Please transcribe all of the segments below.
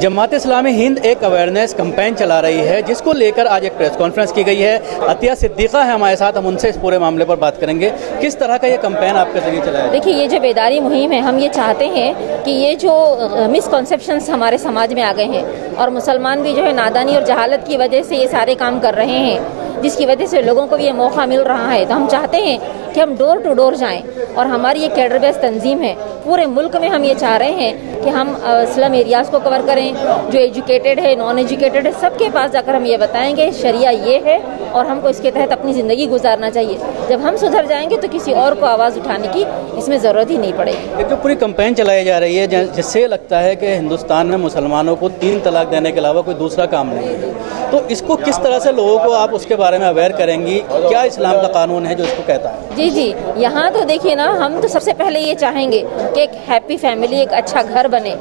जमात इस्लामी हिंद एक awareness campaign चला रही है, जिसको लेकर आज एक प्रेस कॉन्फ्रेंस की गई है। अतिया सिद्दीक़ा है हमारे साथ, हम उनसे इस पूरे मामले पर बात करेंगे। किस तरह का ये कैंपेन आपके जरिए चलाया है? देखिए, ये जो बेदारी मुहिम है, हम ये चाहते हैं कि ये जो मिसकॉन्सेप्शंस हमारे समाज में आ गए हैं और मुसलमान भी जो है नादानी और जहालत की वजह से ये सारे काम कर रहे हैं, जिसकी वजह से लोगों को भी ये मौका मिल रहा है, तो हम चाहते हैं कि हम डोर टू डोर जाएं। और हमारी ये कैडर बेस तंजीम है, पूरे मुल्क में हम ये चाह रहे हैं कि हम स्लम एरियाज़ को कवर करें, जो एजुकेटेड है, नॉन एजुकेटेड है, सबके पास जाकर हम ये बताएंगे शरिया ये है और हमको इसके तहत अपनी ज़िंदगी गुजारना चाहिए। जब हम सुधर जाएंगे तो किसी और को आवाज़ उठाने की इसमें ज़रूरत ही नहीं पड़ेगी। जो पूरी कैंपेन चलाई जा रही है, जिससे लगता है कि हिंदुस्तान में मुसलमानों को 3 तलाक देने के अलावा कोई दूसरा काम नहीं है, तो इसको किस तरह से लोगों को आप उसके बारे में अवेयर करेंगी? क्या इस्लाम का कानून है जो इसको कहता है? जी, यहाँ तो देखिए ना, हम तो सबसे पहले ये चाहेंगे कि एक हैप्पी फैमिली, एक अच्छा घर बने।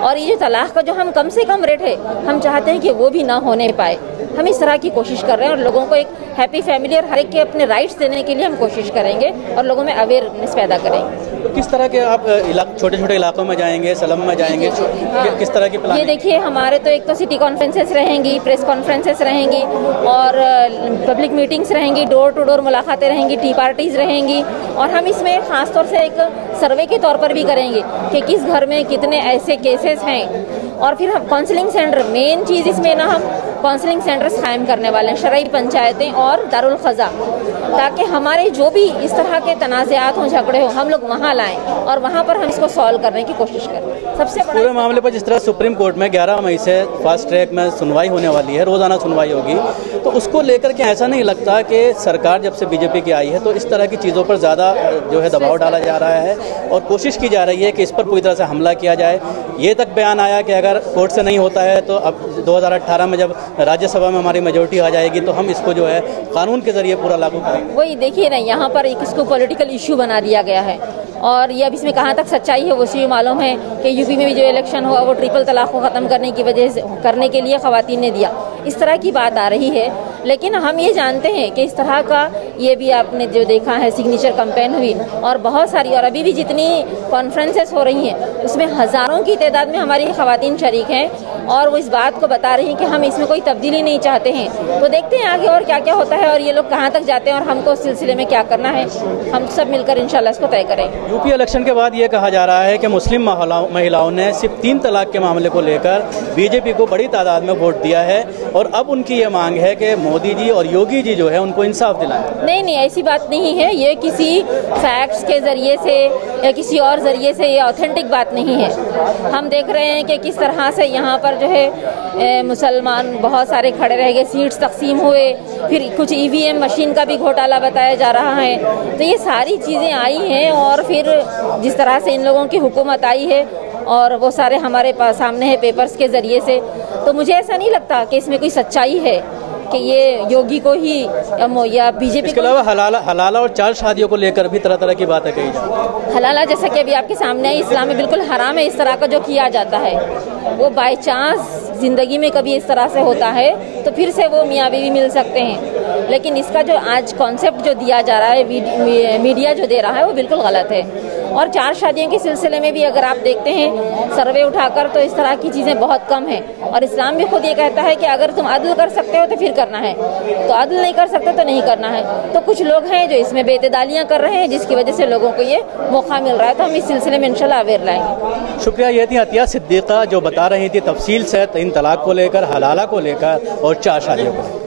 और ये जो तलाक का जो हम कम से कम रेट है, हम चाहते हैं कि वो भी ना होने पाए। हम इस तरह की कोशिश कर रहे हैं और लोगों को एक हैप्पी फैमिली और हर एक के अपने राइट्स देने के लिए हम कोशिश करेंगे और लोगों में अवेयरनेस पैदा करेंगे। तो किस तरह के आप छोटे छोटे इलाकों में जाएंगे, स्लम में जाएंगे? किस तरह की प्लान? ये देखिए, हमारे तो एक तो सिटी कॉन्फ्रेंसेस रहेंगी, प्रेस कॉन्फ्रेंसेस रहेंगी और पब्लिक मीटिंग्स रहेंगी, डोर टू डोर मुलाकातें रहेंगी, टी पार्टीज रहेंगी। और हम इसमें ख़ास तौर से एक सर्वे के तौर पर भी करेंगे कि किस घर में कितने ऐसे केसेस हैं। और फिर हम काउंसलिंग सेंटर, मेन चीज़ इसमें ना, हम काउंसलिंग सेंटर्स कायम करने वाले हैं, शरई पंचायतें और दारुल ख़ज़ा, ताकि हमारे जो भी इस तरह के तनाज़ात हों, झगड़े हों, हम लोग वहाँ लाएं और वहाँ पर हम इसको सॉल्व करने की कोशिश करें। सबसे पूरे मामले पर जिस तरह सुप्रीम कोर्ट में 11 मई से फास्ट ट्रैक में सुनवाई होने वाली है, रोज़ाना सुनवाई होगी, तो उसको लेकर के ऐसा नहीं लगता कि सरकार जब से बीजेपी की आई है तो इस तरह की चीज़ों पर ज़्यादा जो है दबाव डाला जा रहा है और कोशिश की जा रही है कि इस पर पूरी तरह से हमला किया जाए? ये तक बयान आया कि अगर कोर्ट से नहीं होता है तो अब 2018 में जब राज्यसभा में हमारी मेजोरिटी आ जाएगी तो हम इसको जो है कानून के जरिए पूरा लागू करेंगे। वही देखिए ना, यहाँ पर एक इसको पॉलिटिकल इशू बना दिया गया है और ये अब इसमें कहाँ तक सच्चाई है वो सी मालूम है कि यूपी में भी जो इलेक्शन हुआ वो ट्रिपल तलाक को ख़त्म करने की वजह से करने के लिए ख़वातीन ने दिया, इस तरह की बात आ रही है। लेकिन हम ये जानते हैं कि इस तरह का ये भी आपने जो देखा है, सिग्नेचर कैंपेन हुई और बहुत सारी, और अभी भी जितनी कॉन्फ्रेंसेस हो रही हैं उसमें हज़ारों की तादाद में हमारी ख़वातीन शरीक हैं और वो इस बात को बता रही हैं कि हम इसमें कोई तब्दीली नहीं चाहते हैं। तो देखते हैं आगे और क्या क्या होता है और ये लोग कहाँ तक जाते हैं और हमको उस सिलसिले में क्या करना है, हम सब मिलकर इंशाल्लाह इसको तय करेंगे। यूपी इलेक्शन के बाद ये कहा जा रहा है कि मुस्लिम महिलाओं ने सिर्फ 3 तलाक के मामले को लेकर बीजेपी को बड़ी तादाद में वोट दिया है और अब उनकी ये मांग है कि मोदी जी और योगी जी जो है उनको इंसाफ दिलाएं। नहीं, ऐसी बात नहीं है। ये किसी फैक्ट्स के ज़रिए से या किसी और ज़रिए से ये ऑथेंटिक बात नहीं है। हम देख रहे हैं कि किस तरह से यहाँ पर जो है मुसलमान बहुत सारे खड़े रह गए, सीट्स तकसीम हुए, फिर कुछ EVM मशीन का भी घोटाला बताया जा रहा है। तो ये सारी चीज़ें आई हैं और फिर जिस तरह से इन लोगों की हुकूमत आई है और वो सारे हमारे पास सामने है पेपर्स के ज़रिए से, तो मुझे ऐसा नहीं लगता कि इसमें कोई सच्चाई है कि ये योगी को ही या बीजेपी। इसके अलावा हलाला और 4 शादियों को लेकर भी तरह तरह की बातें कही जाती हैं। हलाला जैसा कि अभी आपके सामने है, इस्लाम में बिल्कुल हराम है इस तरह का जो किया जाता है। वो बाय चांस ज़िंदगी में कभी इस तरह से होता है तो फिर से वो मियाँ बीवी मिल सकते हैं, लेकिन इसका जो आज कॉन्सेप्ट जो दिया जा रहा है, मीडिया जो दे रहा है, वो बिल्कुल गलत है। और 4 शादियों के सिलसिले में भी अगर आप देखते हैं सर्वे उठाकर तो इस तरह की चीज़ें बहुत कम हैं और इस्लाम भी खुद ये कहता है कि अगर तुम अदल कर सकते हो तो फिर करना है, तो अदल नहीं कर सकते तो नहीं करना है। तो कुछ लोग हैं जो इसमें बेतदालियाँ कर रहे हैं जिसकी वजह से लोगों को ये मौका मिल रहा है, तो हम इस सिलसिले में इंशाल्लाह अवेयर लाएंगे। शुक्रिया। ये थी अतिया सिद्दीक़ा जो बता रही थी तफसील से 3 तलाक को लेकर, हलाला को लेकर और 4 शादियों को लेकर।